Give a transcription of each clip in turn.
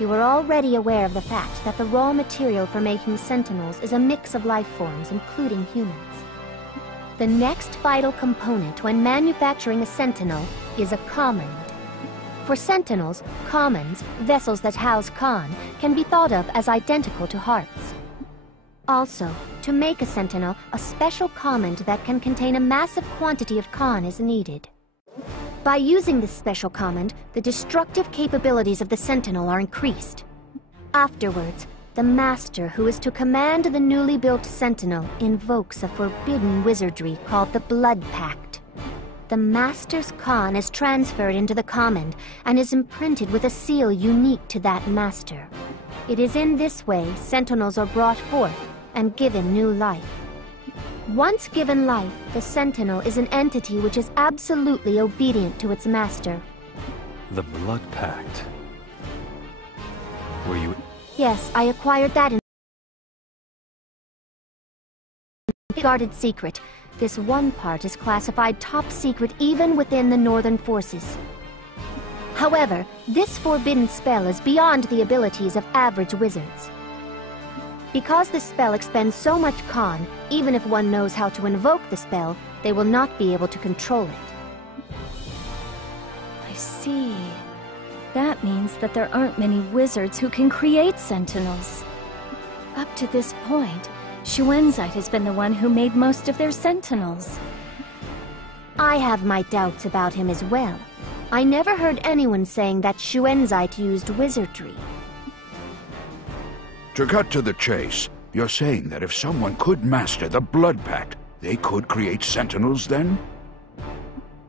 You are already aware of the fact that the raw material for making sentinels is a mix of life forms, including humans. The next vital component when manufacturing a sentinel is a command. For sentinels, commons, vessels that house Khan, can be thought of as identical to hearts. Also, to make a sentinel, a special command that can contain a massive quantity of Khan is needed. By using this special command, the destructive capabilities of the sentinel are increased. Afterwards, the master who is to command the newly built sentinel invokes a forbidden wizardry called the Blood Pact. The master's Khan is transferred into the command and is imprinted with a seal unique to that master. It is in this way sentinels are brought forth and given new life. Once given life, the sentinel is an entity which is absolutely obedient to its master. The Blood Pact. Were you... Yes, I acquired that in guarded secret. This one part is classified top secret even within the Northern Forces. However, this forbidden spell is beyond the abilities of average wizards. Because the spell expends so much Khan, even if one knows how to invoke the spell, they will not be able to control it. I see. That means that there aren't many wizards who can create sentinels. Up to this point, Xuanzite has been the one who made most of their sentinels. I have my doubts about him as well. I never heard anyone saying that Xuanzite used wizardry. To cut to the chase, you're saying that if someone could master the Blood Pact, they could create sentinels then?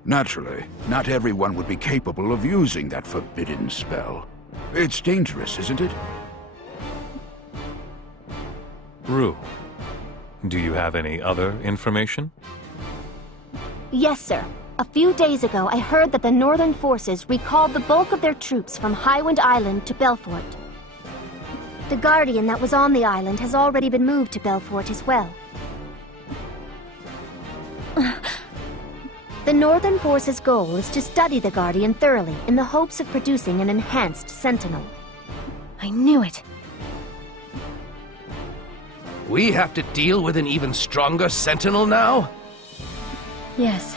Naturally, not everyone would be capable of using that forbidden spell. It's dangerous, isn't it? Rue, do you have any other information? Yes, sir. A few days ago, I heard that the Northern Forces recalled the bulk of their troops from Highwind Island to Belfort. The Guardian that was on the island has already been moved to Belfort as well. The Northern Forces' goal is to study the Guardian thoroughly in the hopes of producing an enhanced sentinel. I knew it. We have to deal with an even stronger sentinel now? Yes.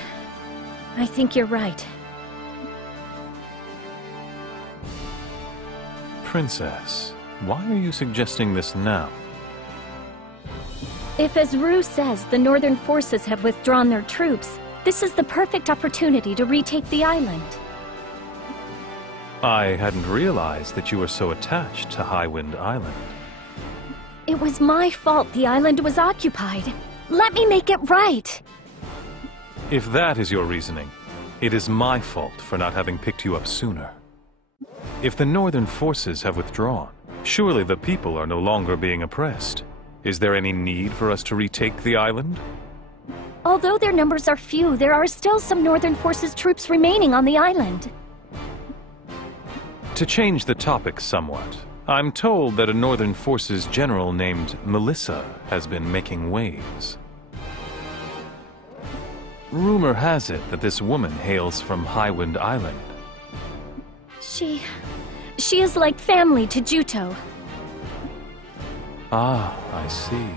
I think you're right. Princess, why are you suggesting this now? If, as Rue says, the Northern Forces have withdrawn their troops, this is the perfect opportunity to retake the island. I hadn't realized that you were so attached to Highwind Island. It was my fault the island was occupied. Let me make it right! If that is your reasoning, it is my fault for not having picked you up sooner. If the Northern Forces have withdrawn, surely the people are no longer being oppressed. Is there any need for us to retake the island? Although their numbers are few, there are still some Northern Forces troops remaining on the island. To change the topic somewhat, I'm told that a Northern Forces general named Melissa has been making waves. Rumor has it that this woman hails from Highwind Island. She is like family to Juto. Ah, I see.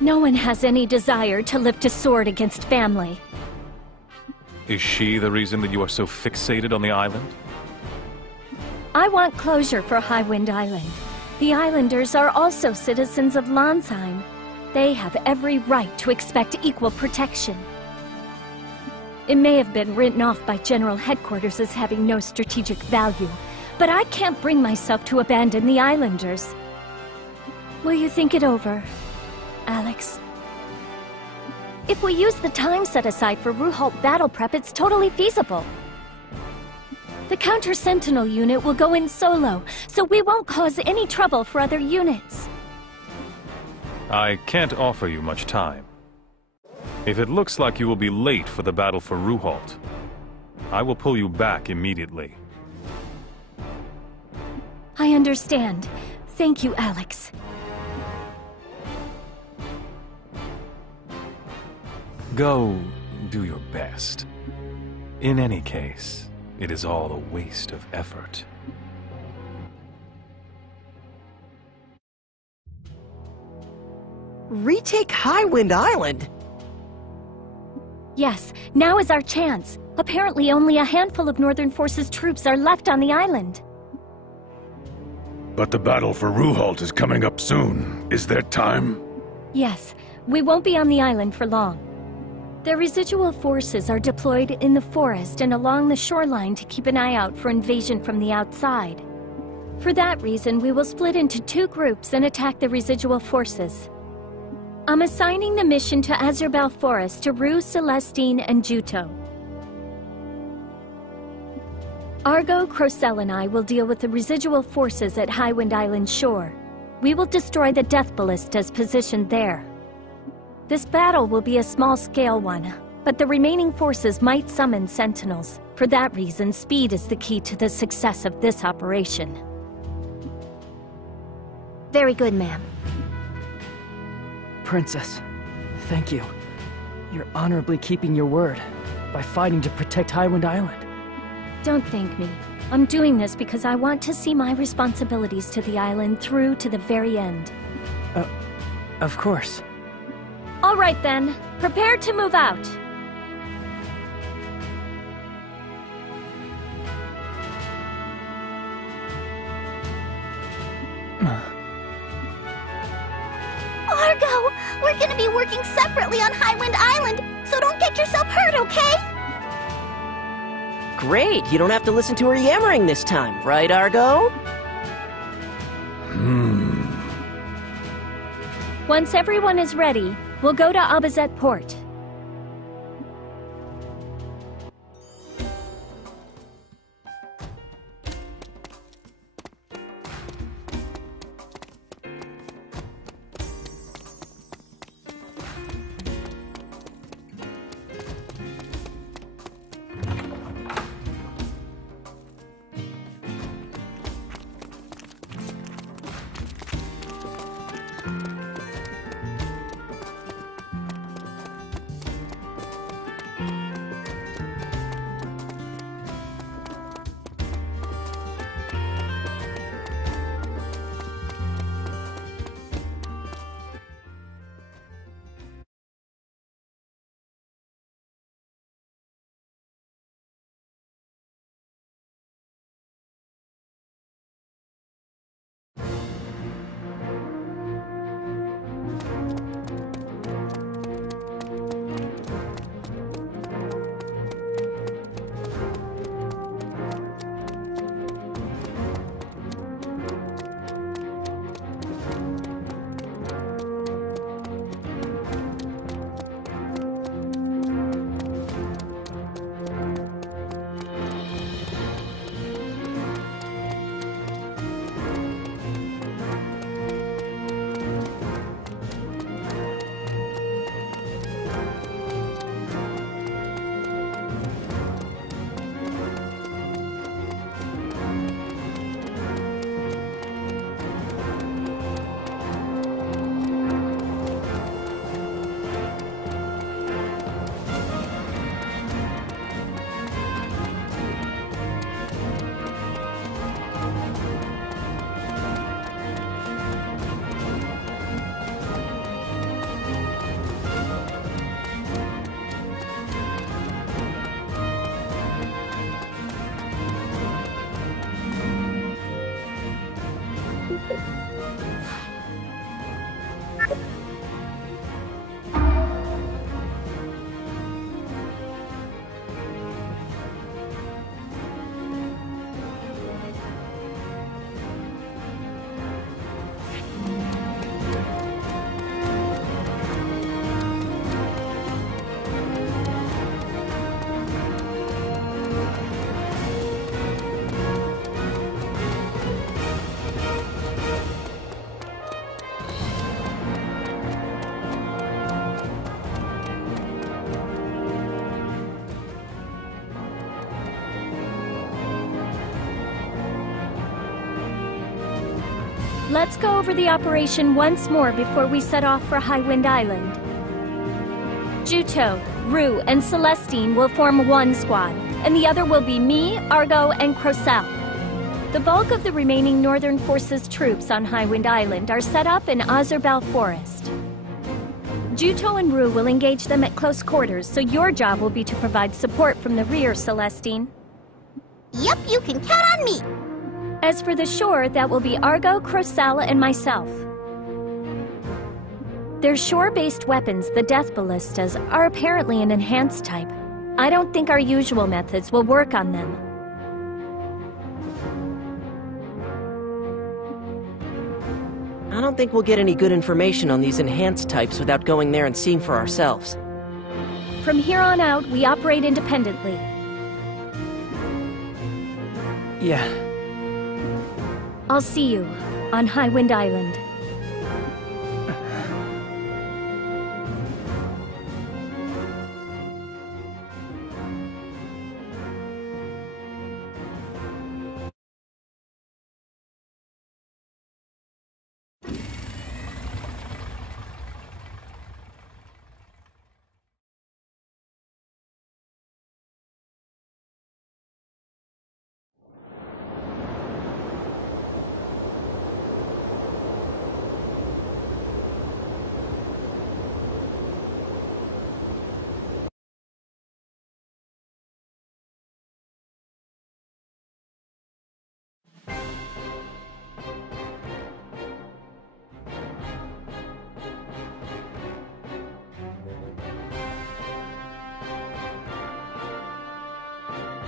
No one has any desire to lift a sword against family. Is she the reason that you are so fixated on the island? I want closure for Highwind Island. The islanders are also citizens of Lansheim. They have every right to expect equal protection. It may have been written off by General Headquarters as having no strategic value, but I can't bring myself to abandon the islanders. Will you think it over, Alex? If we use the time set aside for Ruhalt battle prep, it's totally feasible. The Counter-Sentinel unit will go in solo, so we won't cause any trouble for other units. I can't offer you much time. If it looks like you will be late for the battle for Ruhalt, I will pull you back immediately. I understand. Thank you, Alex. Go do your best. In any case, it is all a waste of effort. Retake Highwind Island? Yes, now is our chance. Apparently only a handful of Northern Forces troops are left on the island. But the battle for Ruhalt is coming up soon. Is there time? Yes, we won't be on the island for long. Their residual forces are deployed in the forest and along the shoreline to keep an eye out for invasion from the outside. For that reason, we will split into 2 groups and attack the residual forces. I'm assigning the mission to Azurbal Forest to Rue, Celestine, and Juto. Argo, Crocell, and I will deal with the residual forces at Highwind Island shore. We will destroy the Death Ballistas positioned there. This battle will be a small-scale one, but the remaining forces might summon sentinels. For that reason, speed is the key to the success of this operation. Very good, ma'am. Princess, thank you. You're honorably keeping your word by fighting to protect Highwind Island. Don't thank me. I'm doing this because I want to see my responsibilities to the island through to the very end. Of course. All right then, prepare to move out. Argo, we're gonna be working separately on Highwind Island, so don't get yourself hurt, okay? Great, you don't have to listen to her yammering this time, right, Argo? Once everyone is ready, we'll go to Abazet Port. Let's go over the operation once more before we set off for Highwind Island. Juto, Rue, and Celestine will form one squad, and the other will be me, Argo, and Crocell. The bulk of the remaining Northern Forces troops on Highwind Island are set up in Azurbal Forest. Juto and Rue will engage them at close quarters, so your job will be to provide support from the rear, Celestine. Yep, you can count on me. As for the shore, that will be Argo, Crosala, and myself. Their shore-based weapons, the Death Ballistas, are apparently an enhanced type. I don't think our usual methods will work on them. I don't think we'll get any good information on these enhanced types without going there and seeing for ourselves. From here on out, we operate independently. Yeah. I'll see you on Highwind Island.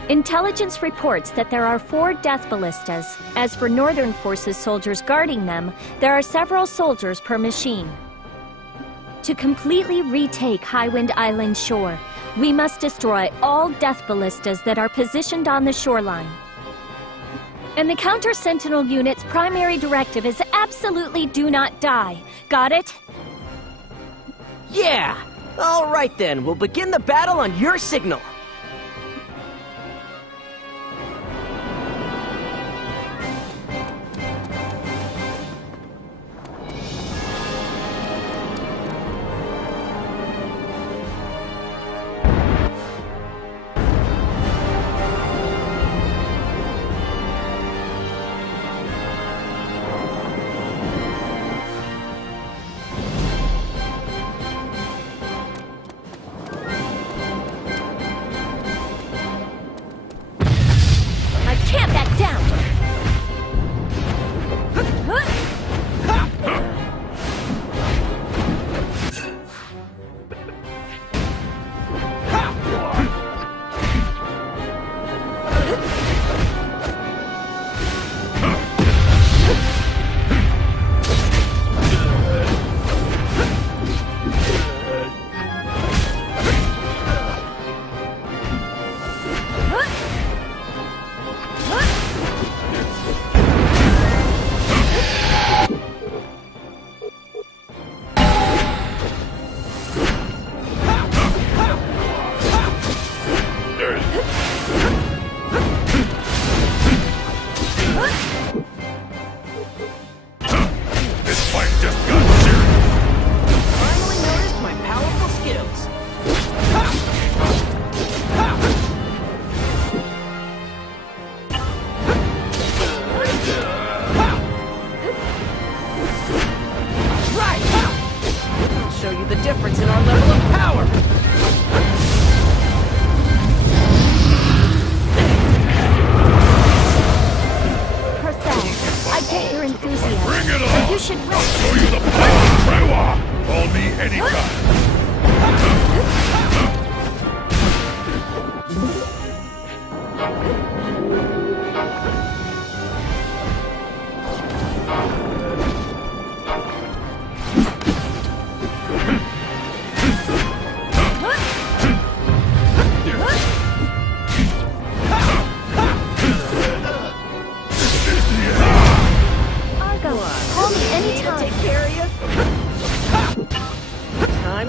Intelligence reports that there are 4 Death Ballistas. As for Northern Forces soldiers guarding them, there are several soldiers per machine. To completely retake Highwind Island shore, we must destroy all Death Ballistas that are positioned on the shoreline. And the Counter-Sentinel unit's primary directive is absolutely do not die. Got it? Yeah! Alright then, we'll begin the battle on your signal!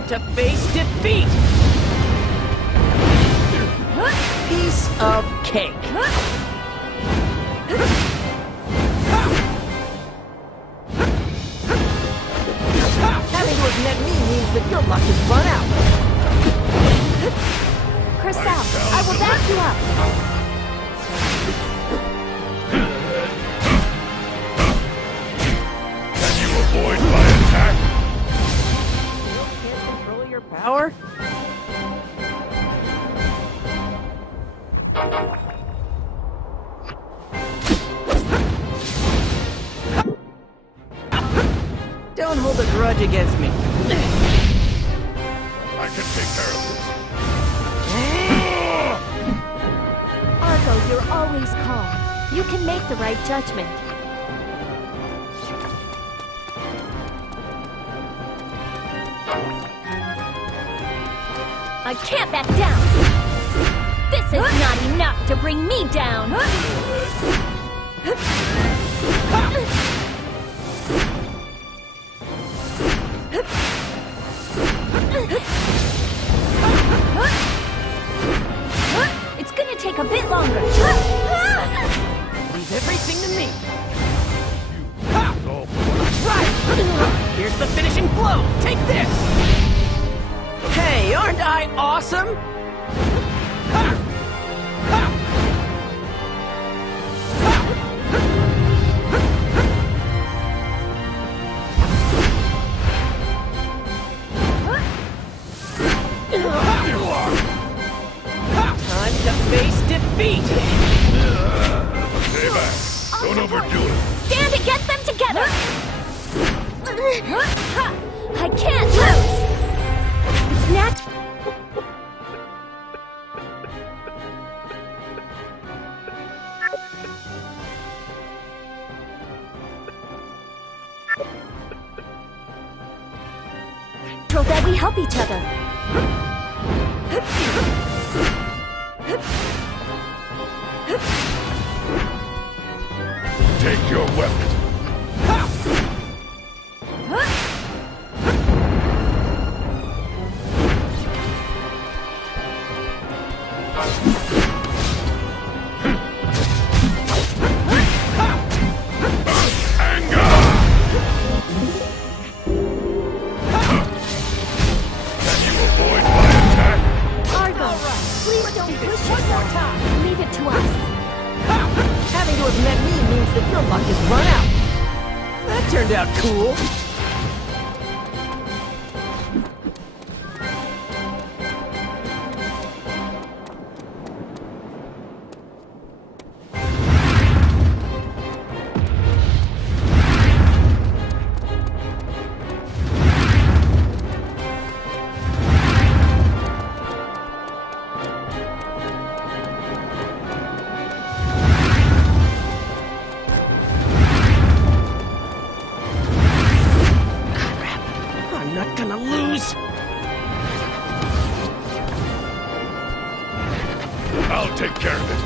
To face defeat! Piece of cake! Having to have met me means that your luck has run out! Crystal, I will back you up! Can you avoid my attack? your power? Don't hold a grudge against me. I can take care of this. Argo, you're always calm. You can make the right judgment. I can't back down! This is not enough to bring me down! It's gonna take a bit longer. Leave everything to me. Right! Here's the finishing blow! Take this! Hey, aren't I awesome? Time to face defeat! Stay back. Don't overdo it. Stand against them together! I can't lose! It's not... So that we help each other. Take your weapon. Leave it to us. Having to have met me means that your luck has run out. That turned out cool. I'm not gonna lose! I'll take care of it.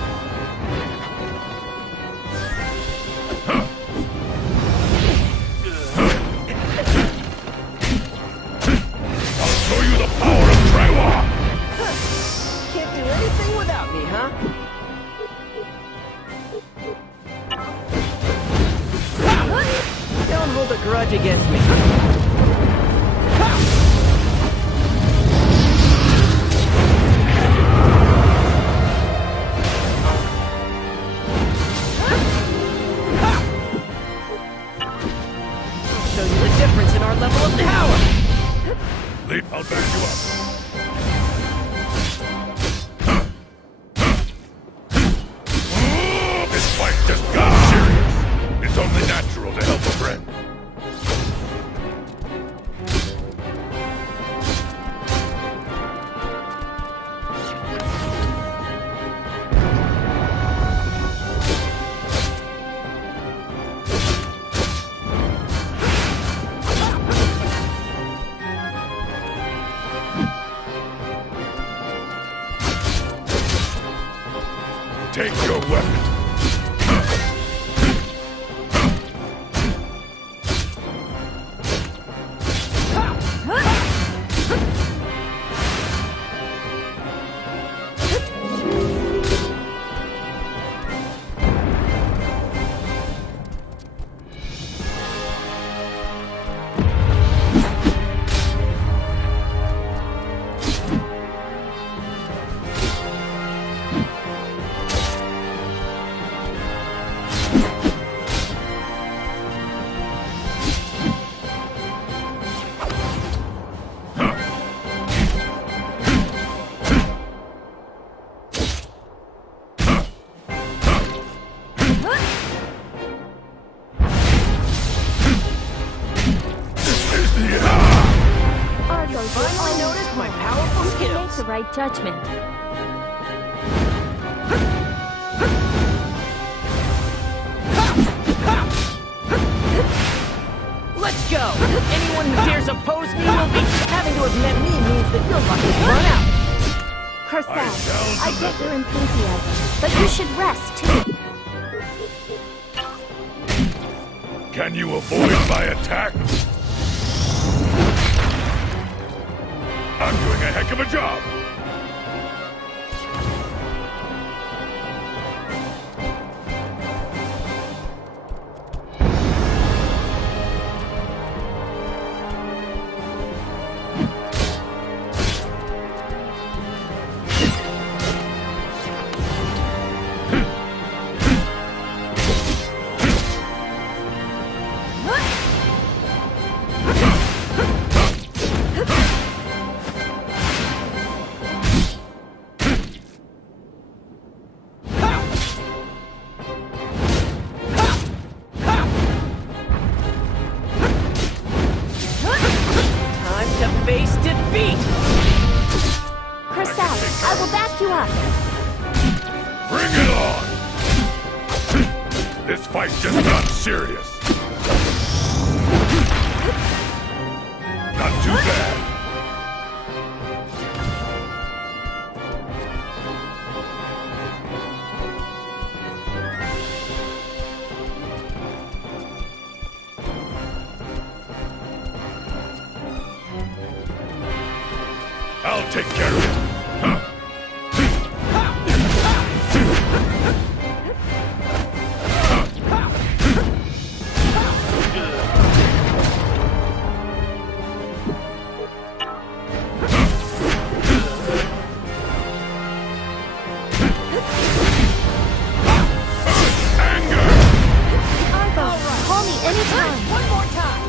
I'll show you the power of Trewa! Can't do anything without me, huh? Don't hold a grudge against me. Show you the difference in our level of power! Leap, I'll back you up. This fight just got serious. It's only natural to help a friend. Take your weapon. finally noticed my powerful You can make skills. the right judgment. Let's go! Anyone who dares oppose me will be... Having to have met me means that your luck is run out. Carta, I get your enthusiasm, but you should rest too. Can you avoid my attack? I'm doing a heck of a job! Face defeat! Crystal, I will back you up. Bring it on! This fight just got serious. Not too bad. I'll take care of it. Huh. Call me anytime. One more time!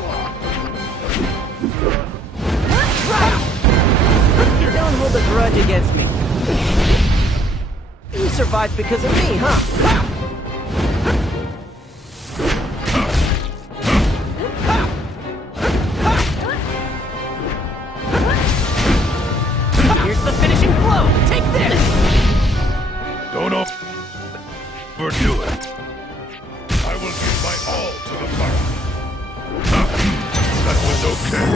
You don't hold a grudge against me. You survived because of me, huh? Here's the finishing blow! Take this! Don't overdo it. I will give my all to the fight. That was okay.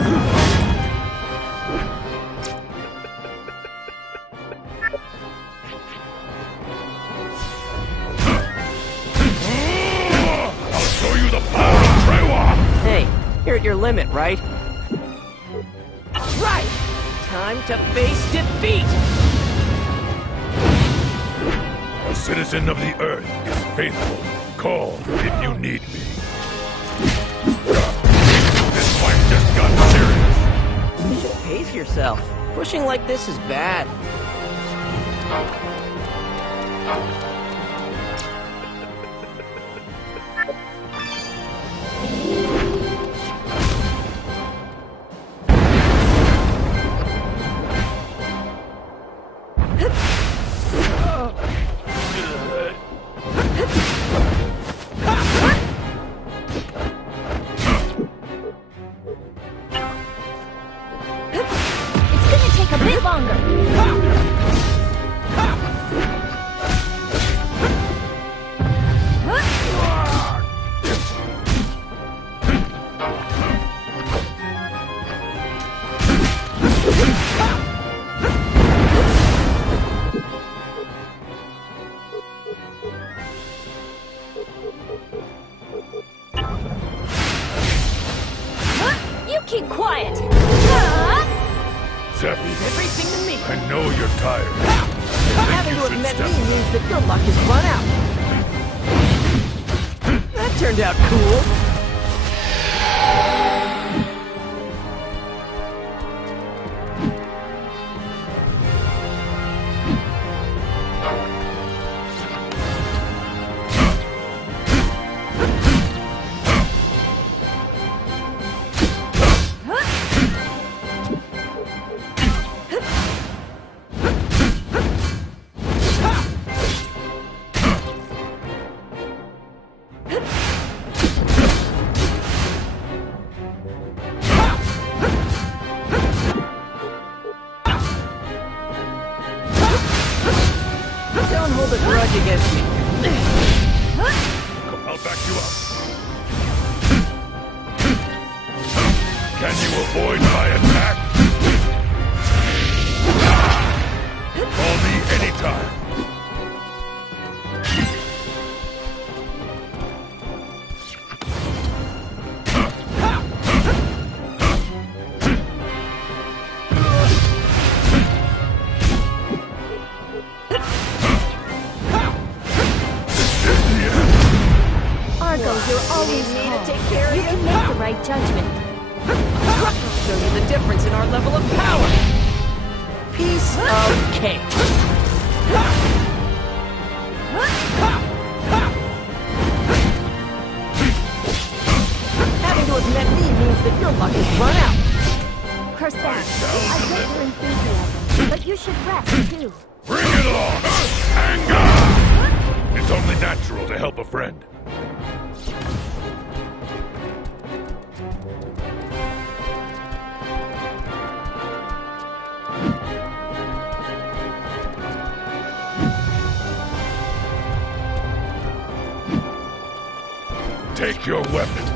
I'll show you the power of Trewa! Hey, you're at your limit, right? Right! Time to face defeat! A citizen of the Earth is faithful. Call if you need me. This fight just got serious. You should pace yourself. Pushing like this is bad. It's gonna take a bit longer. You keep quiet. Zeppi, Everything to me. I know you're tired. Having to you have should met step me means that your luck is run out. That turned out cool. grudge against me. I'll back you up. Can you avoid my attack? Call me anytime. You're always me to calm. take care of You you? can make the right judgment. I'll show you the difference in our level of power. Piece of cake. Having to have met me means that your luck has run out. Curse that. I get your enthusiasm, but you should rest, too. Bring it on! Anger! It's only natural to help a friend. Take your weapon.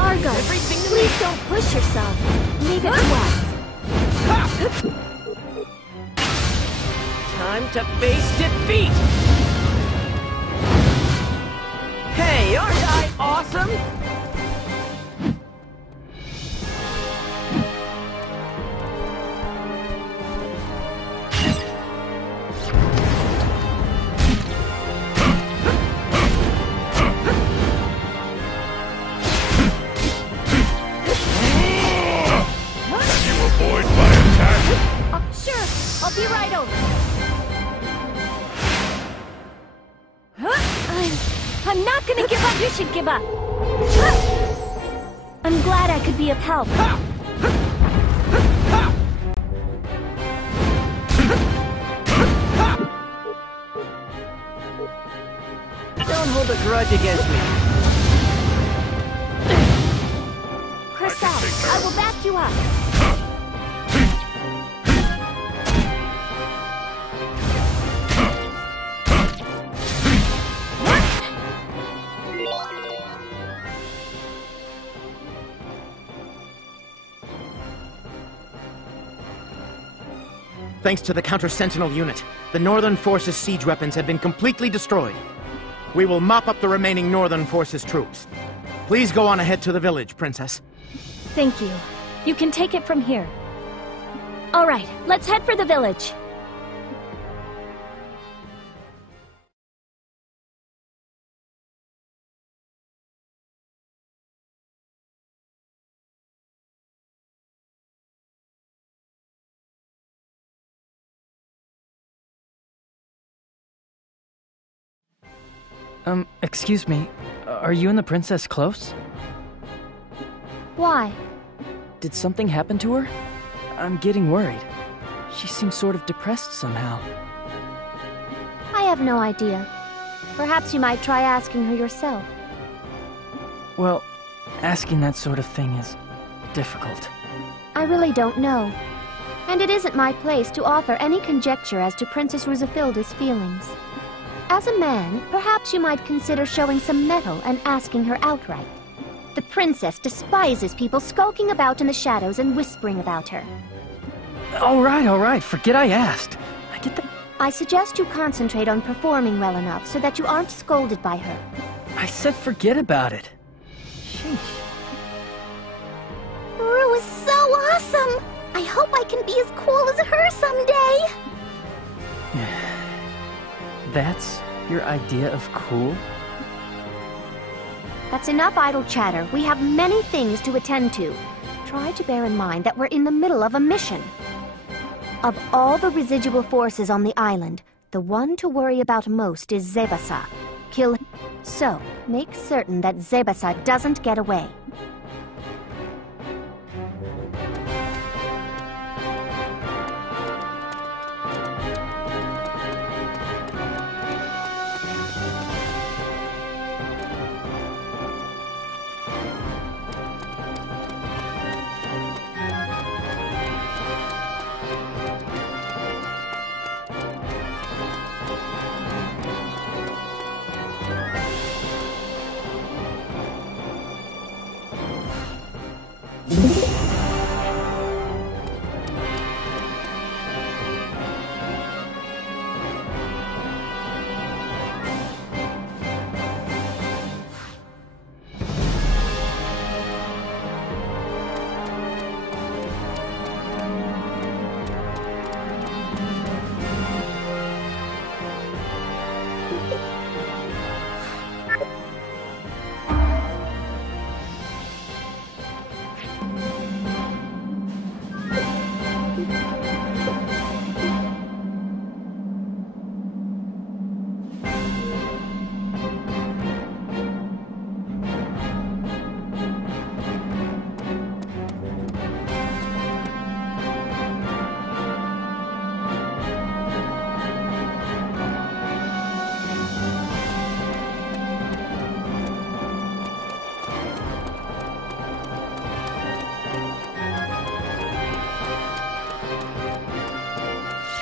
Argo, please don't push yourself. Leave it to us. Time to face defeat! Hey, aren't I awesome? Sure, I'll be right over. I'm not gonna give up. You should give up. I'm glad I could be of help. Don't hold a grudge against me. Crystal, I will back you up. Thanks to the Counter-Sentinel unit, the Northern Forces' siege weapons have been completely destroyed. We will mop up the remaining Northern Forces troops. Please go on ahead to the village, Princess. Thank you. You can take it from here. All right, let's head for the village. Excuse me. Are you and the princess close? Why? Did something happen to her? I'm getting worried. She seems sort of depressed somehow. I have no idea. Perhaps you might try asking her yourself. Well, asking that sort of thing is difficult. I really don't know. And it isn't my place to offer any conjecture as to Princess Rusafilda's feelings. As a man, perhaps you might consider showing some mettle and asking her outright. The princess despises people skulking about in the shadows and whispering about her. All right. Forget I asked. I get the... I suggest you concentrate on performing well enough so that you aren't scolded by her. I said forget about it. Sheesh. Rue is so awesome! I hope I can be as cool as her someday! That's your idea of cool? That's enough idle chatter. We have many things to attend to. Try to bear in mind that we're in the middle of a mission. Of all the residual forces on the island, the one to worry about most is Zebasa. Kill him. So, make certain that Zebasa doesn't get away.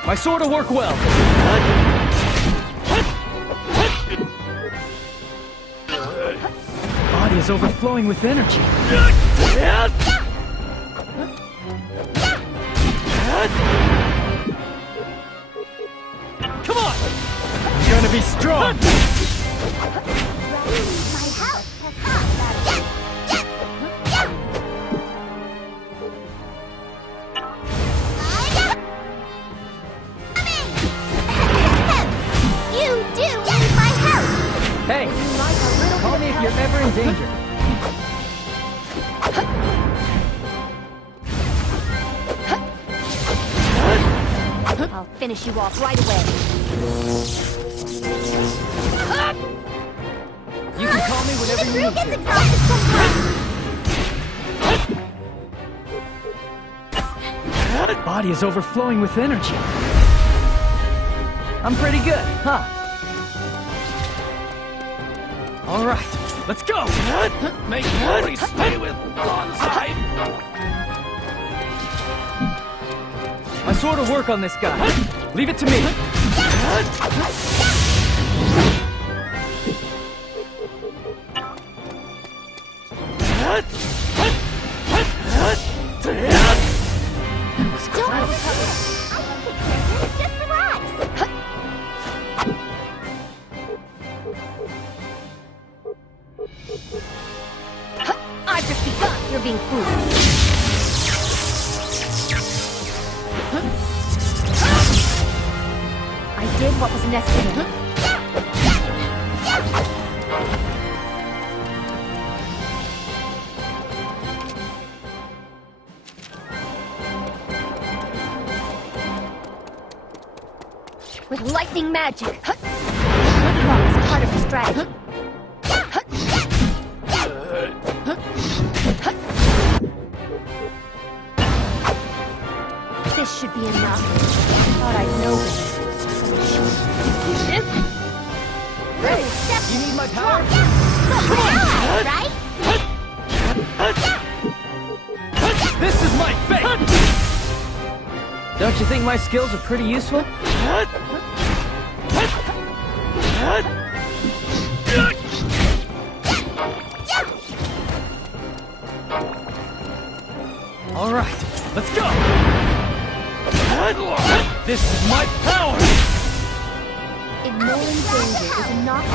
My sword will work well. Body is overflowing with energy. Come on! You're gonna be strong! My house has got that. You do need my help! Hey! Call me if you're ever in danger. I'll finish you off right away. You can call me whenever you Even Rue need gets to. exhausted sometimes! Body is overflowing with energy. I'm pretty good, huh? All right, let's go! Make Mori stay with Lonside! My sword will work on this guy. Leave it to me. Just relax! I've just begun. You're being foolish. I did what was necessary. With lightning magic. That was part of the strategy. This should be enough. Thought I'd know better. You need my power? Right? This is my fate! Don't you think my skills are pretty useful? All right, let's go! This is my power! Ignoring danger is enough.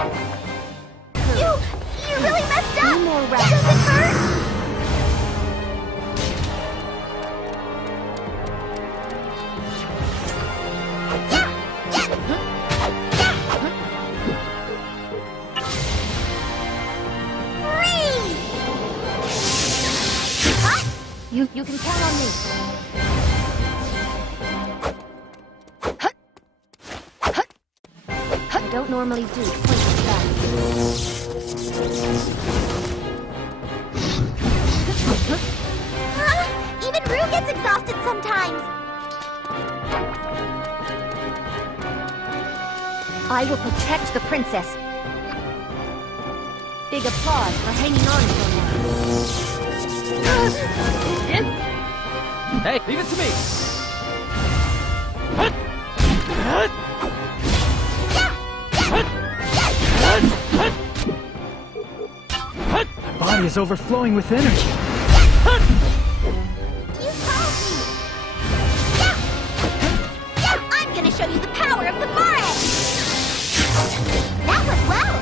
You really messed up! Be more Does rational. it hurt? You can count on me. I don't normally do points like that. Even Rue gets exhausted sometimes. I will protect the princess. Big applause for hanging on for a while. Hey, leave it to me! My body is overflowing with energy. You called me. I'm gonna show you the power of the Mare. That went well.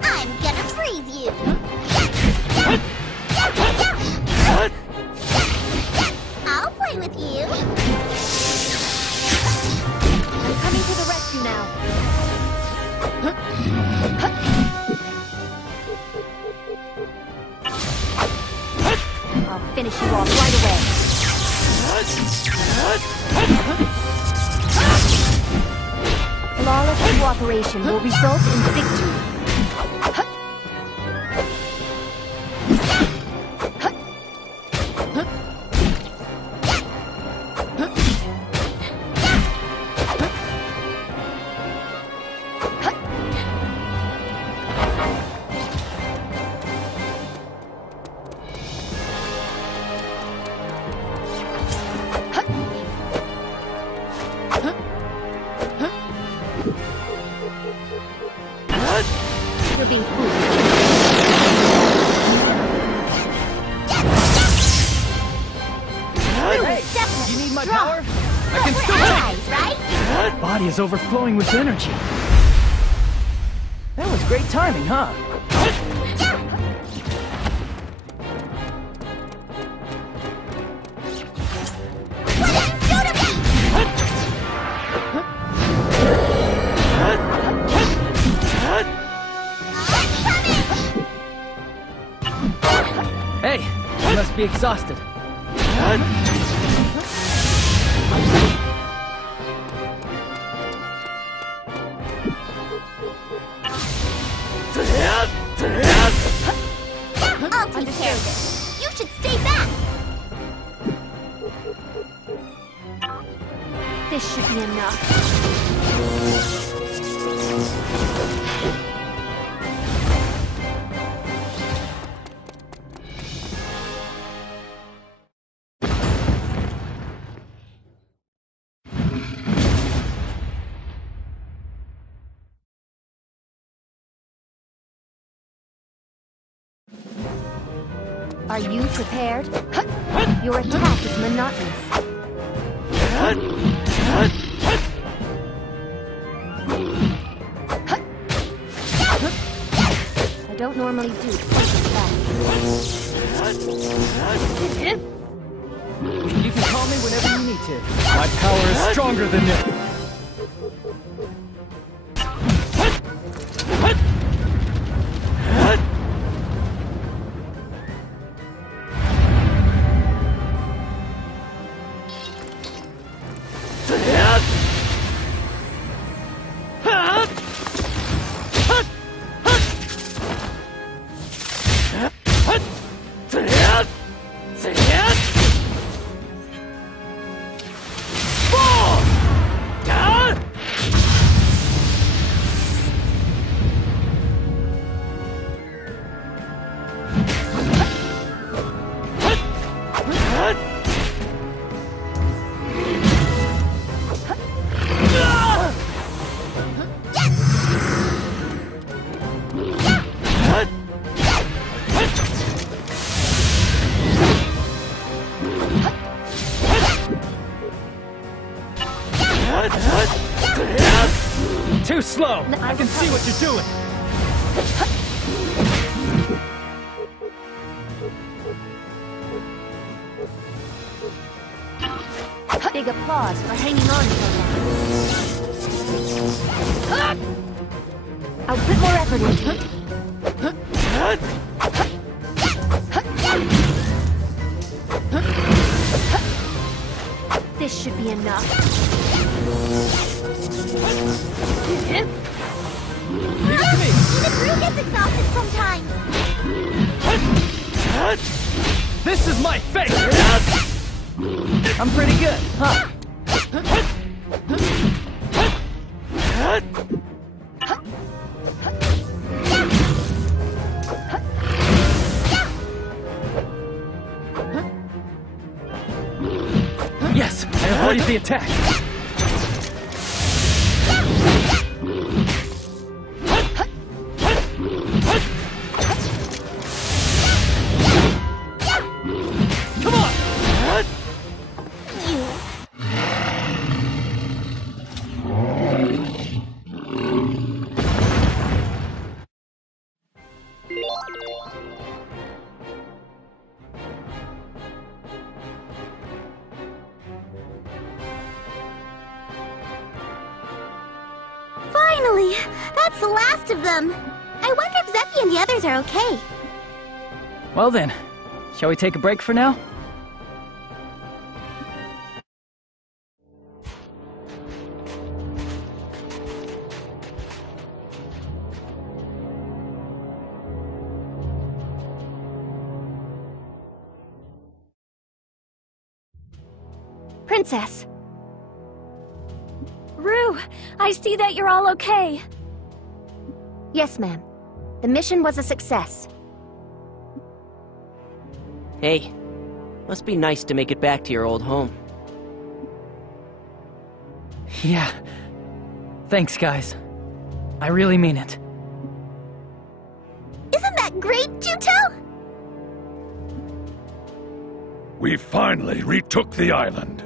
I'm gonna freeze you. I'll play with you. I'm coming to the rescue now. I'll finish you off right away. flawless cooperation will result in victory. You're being foolish. Hey, you need my power? I can still take it! Right? Body is overflowing with energy. That was great timing, huh? Hey, you must be exhausted. I'll take care of it. You should stay back. This should be enough. Are you prepared? Your attack is monotonous. I don't normally do something like that. You can call me whenever you need to. My power is stronger than this. Too slow! I can see what you're doing! Big applause for hanging on so long. I'll put more effort into it. This should be enough. Even Brew gets exhausted sometimes. This is my fate! I'm pretty good, huh? Yes, I avoided the attack. Finally! That's the last of them. I wonder if Zeppi and the others are okay. Well then, shall we take a break for now? Princess! Rue, I see that you're all okay. Yes, ma'am. The mission was a success. Hey, must be nice to make it back to your old home. Yeah. Thanks, guys. I really mean it. Isn't that great, Juto? We finally retook the island.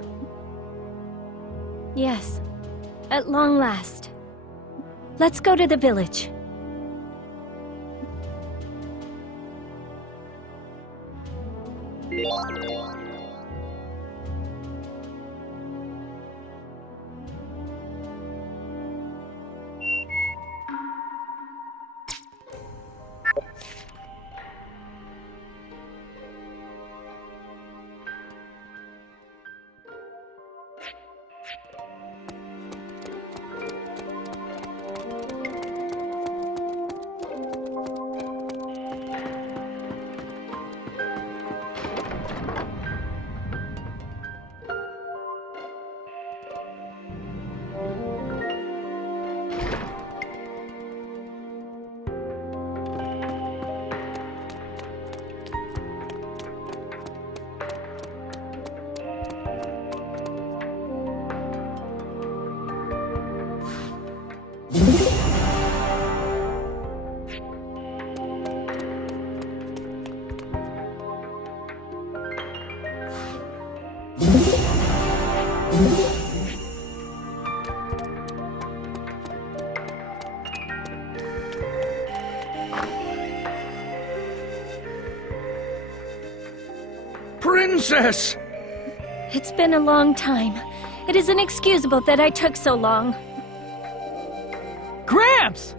Yes, at long last. Let's go to the village. Princess! It's been a long time. It is inexcusable that I took so long. Gramps!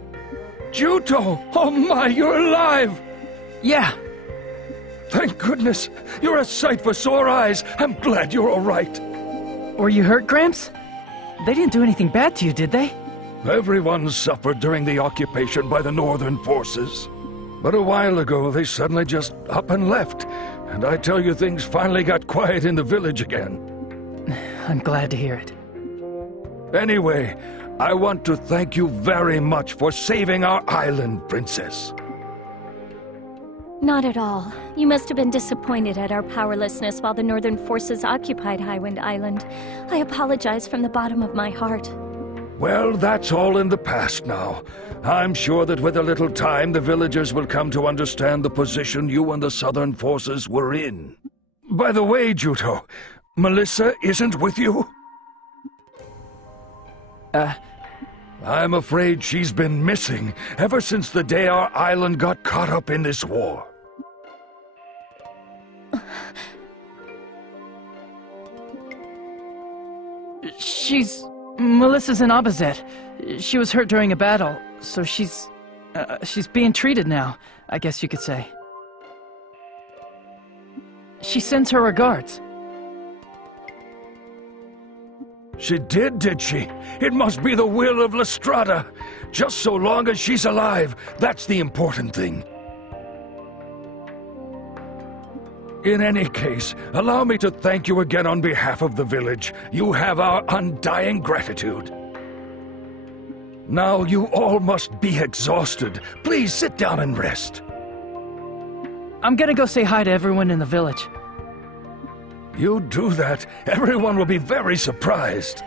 Juto! Oh my, you're alive! Yeah. Thank goodness! You're a sight for sore eyes! I'm glad you're all right! Were you hurt, Gramps? They didn't do anything bad to you, did they? Everyone suffered during the occupation by the Northern forces. But a while ago, they suddenly just up and left. And I tell you, things finally got quiet in the village again. I'm glad to hear it. Anyway, I want to thank you very much for saving our island, Princess. Not at all. You must have been disappointed at our powerlessness while the Northern forces occupied Highwind Island. I apologize from the bottom of my heart. Well, that's all in the past now. I'm sure that with a little time, the villagers will come to understand the position you and the Southern forces were in. By the way, Juto, Melissa isn't with you? I'm afraid she's been missing ever since the day our island got caught up in this war. Melissa's in Abazet. She was hurt during a battle, so she's being treated now, I guess you could say. She sends her regards. She did she? It must be the will of Lestrada. Just so long as she's alive, that's the important thing. In any case, allow me to thank you again on behalf of the village. You have our undying gratitude. Now you all must be exhausted. Please sit down and rest. I'm gonna go say hi to everyone in the village. You do that, everyone will be very surprised.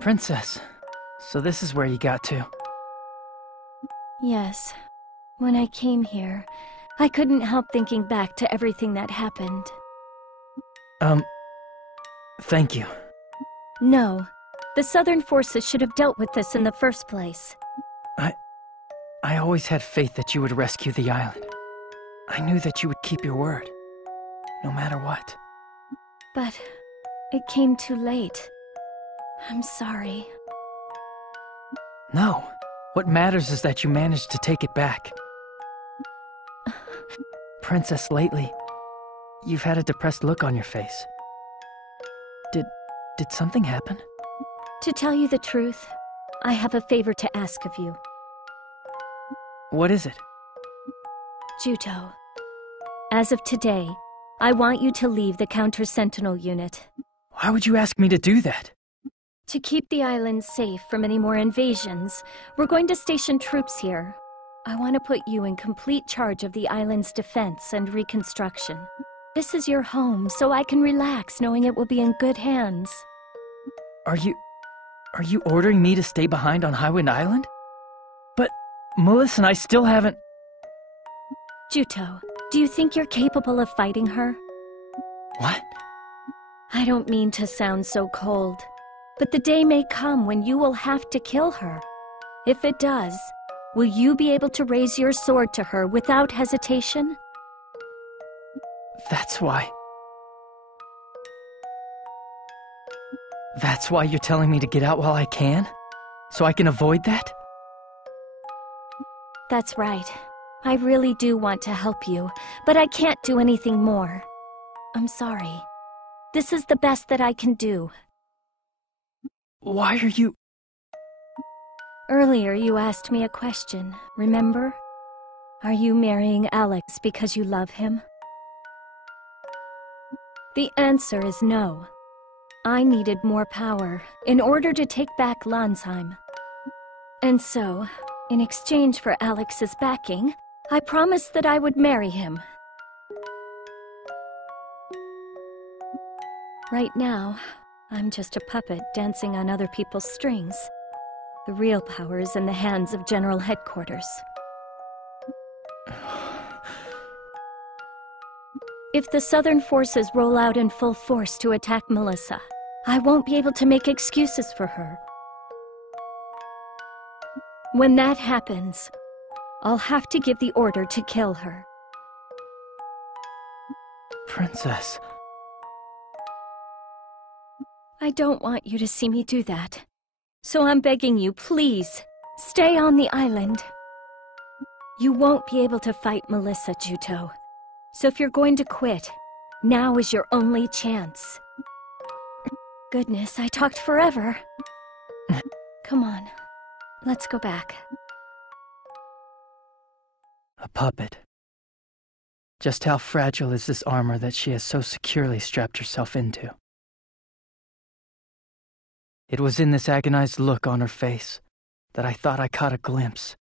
Princess, so this is where you got to. Yes. When I came here, I couldn't help thinking back to everything that happened. Thank you. No. The Southern forces should have dealt with this in the first place. I always had faith that you would rescue the island. I knew that you would keep your word, no matter what. But it came too late. I'm sorry. No. What matters is that you managed to take it back. Princess, lately, you've had a depressed look on your face. Did something happen? To tell you the truth, I have a favor to ask of you. What is it? Juto, as of today, I want you to leave the Counter-Sentinel unit. Why would you ask me to do that? To keep the island safe from any more invasions, we're going to station troops here. I want to put you in complete charge of the island's defense and reconstruction. This is your home, so I can relax knowing it will be in good hands. Are you ordering me to stay behind on Highwind Island? But Melissa and I still haven't... Juto, do you think you're capable of fighting her? What? I don't mean to sound so cold, but the day may come when you will have to kill her. If it does, will you be able to raise your sword to her without hesitation? That's why you're telling me to get out while I can? So I can avoid that? That's right. I really do want to help you, but I can't do anything more. I'm sorry. This is the best that I can do. Why are you... Earlier you asked me a question, remember? Are you marrying Alex because you love him? The answer is no. I needed more power in order to take back Landsheim. And so, in exchange for Alex's backing, I promised that I would marry him. Right now, I'm just a puppet dancing on other people's strings. The real power is in the hands of General Headquarters. If the Southern forces roll out in full force to attack Melissa, I won't be able to make excuses for her. When that happens, I'll have to give the order to kill her. Princess... I don't want you to see me do that. So I'm begging you, please, stay on the island. You won't be able to fight Melissa, Juto. So if you're going to quit, now is your only chance. Goodness, I talked forever. Come on, let's go back. A puppet. Just how fragile is this armor that she has so securely strapped herself into? It was in this agonized look on her face that I thought I caught a glimpse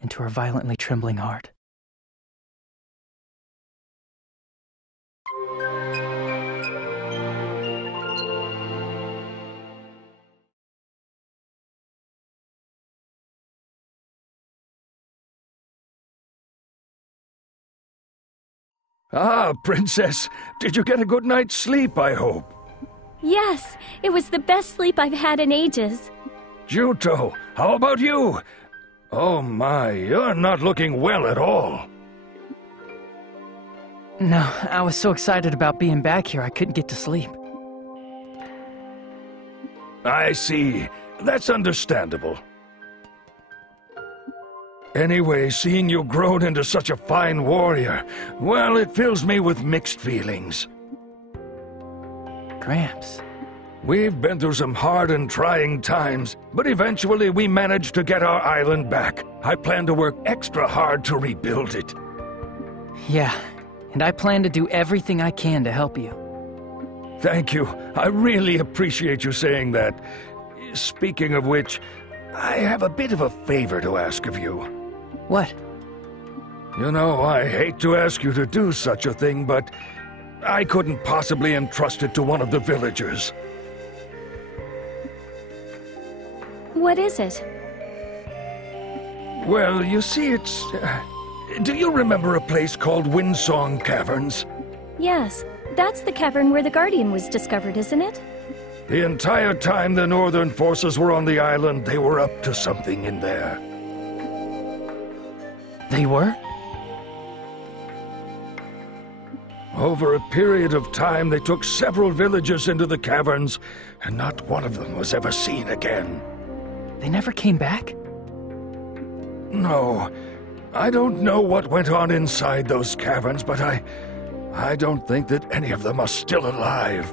into her violently trembling heart. Ah, Princess, did you get a good night's sleep, I hope? Yes, it was the best sleep I've had in ages. Juto, how about you? Oh my, you're not looking well at all. No, I was so excited about being back here I couldn't get to sleep. I see. That's understandable. Anyway, seeing you grown into such a fine warrior, well, it fills me with mixed feelings. Gramps. We've been through some hard and trying times, but eventually we managed to get our island back. I plan to work extra hard to rebuild it. Yeah, and I plan to do everything I can to help you. Thank you. I really appreciate you saying that. Speaking of which, I have a bit of a favor to ask of you. What? You know, I hate to ask you to do such a thing, but I couldn't possibly entrust it to one of the villagers. What is it? Well, you see, it's... do you remember a place called Windsong Caverns? Yes, that's the cavern where the Guardian was discovered, isn't it? The entire time the Northern forces were on the island, they were up to something in there. They were? Over a period of time, they took several villagers into the caverns, and not one of them was ever seen again. They never came back? No. I don't know what went on inside those caverns, but I don't think that any of them are still alive.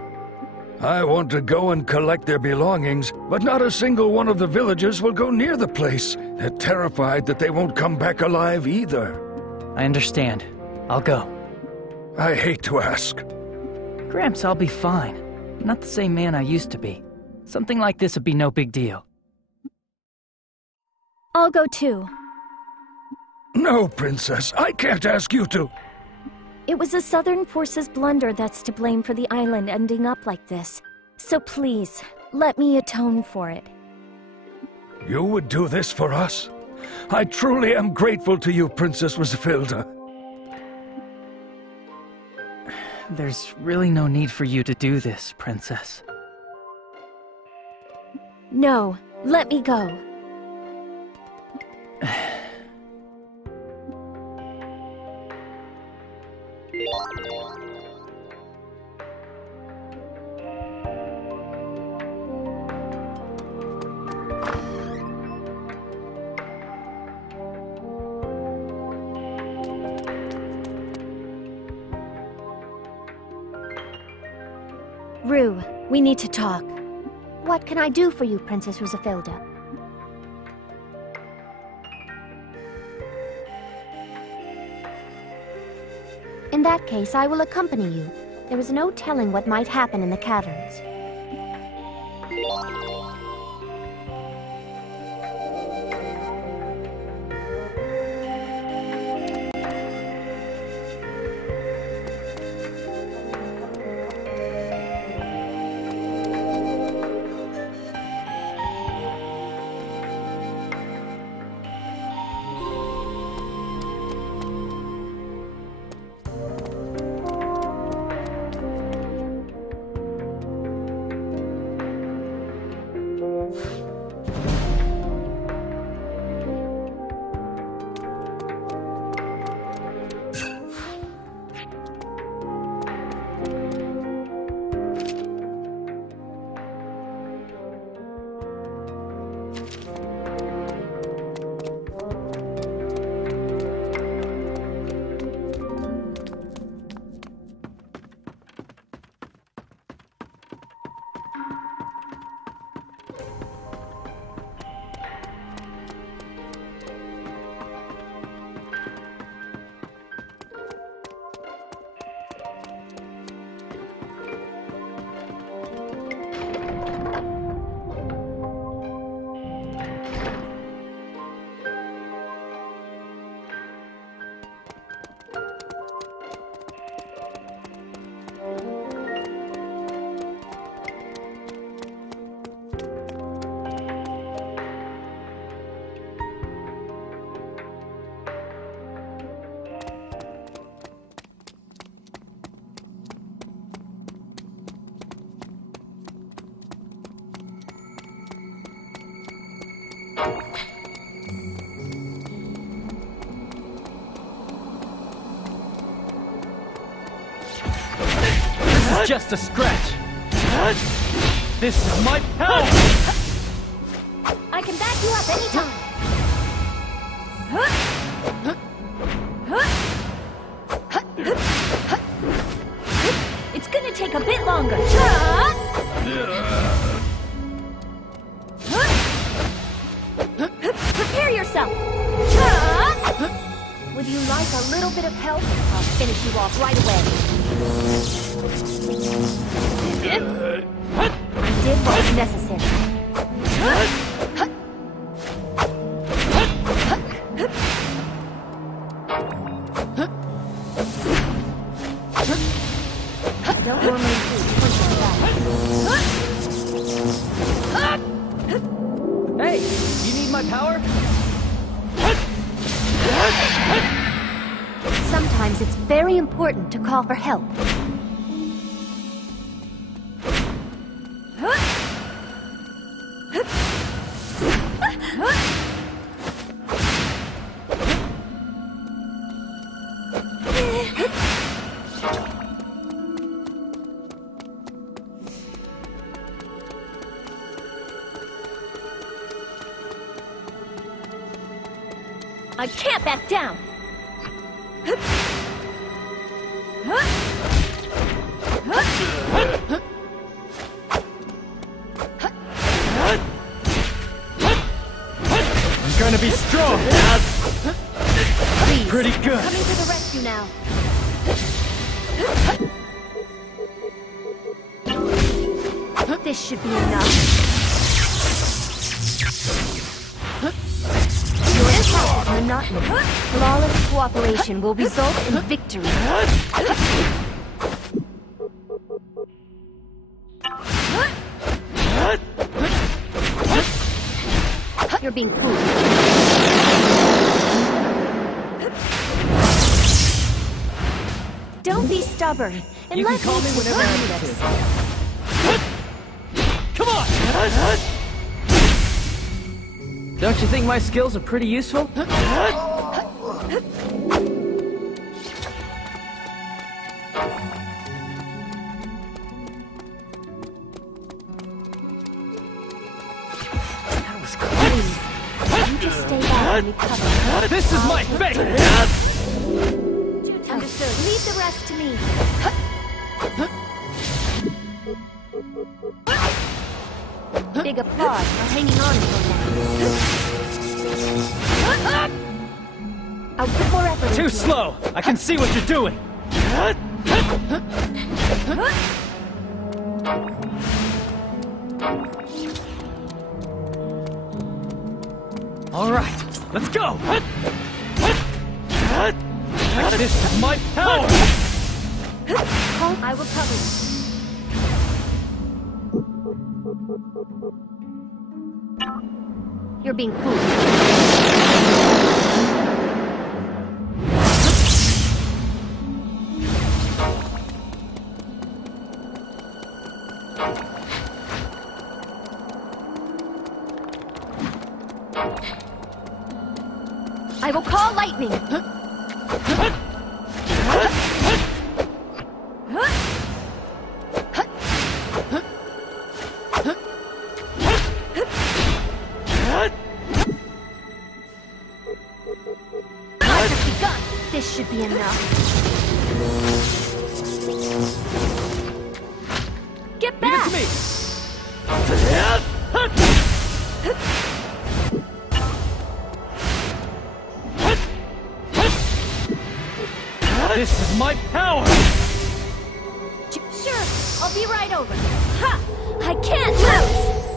I want to go and collect their belongings, but not a single one of the villagers will go near the place. They're terrified that they won't come back alive either. I understand. I'll go. I hate to ask. Gramps, I'll be fine. I'm not the same man I used to be. Something like this would be no big deal. I'll go too. No, Princess, I can't ask you to. It was the Southern Forces' blunder that's to blame for the island ending up like this. So please, let me atone for it. You would do this for us? I truly am grateful to you, Princess Rosefilda. There's really no need for you to do this, Princess. No, let me go. Rue, we need to talk. What can I do for you, Princess Rosefilda? In that case, I will accompany you. There is no telling what might happen in the caverns. This is just a scratch. This is my power! I can back you up anytime. It's gonna take a bit longer. Prepare yourself. Would you like a little bit of help? I'll finish you off right away. I did what was necessary. I don't normally do punches back. Hey! here! Sometimes it's very important to call for help. I can't back down! I'm gonna be strong! Please, Pretty good! coming to the rescue now. This should be enough. Your attack is monotonous. Flawless cooperation will result in victory. You're being fooled. Don't be stubborn, and You let can call me whenever I need to. Come on! Don't you think my skills are pretty useful? You just stay back and recover. This is my fate! Understood. Leave the rest to me. Big applause for hanging on so long. I'll put more effort Too into it. slow! I can see what you're doing! All right, let's go! This is my power! I will cover you. You're being fooled. I will call lightning. This should be enough. Get back! Leave it to me! This is my power! Sure, I'll be right over. Ha! I can't lose!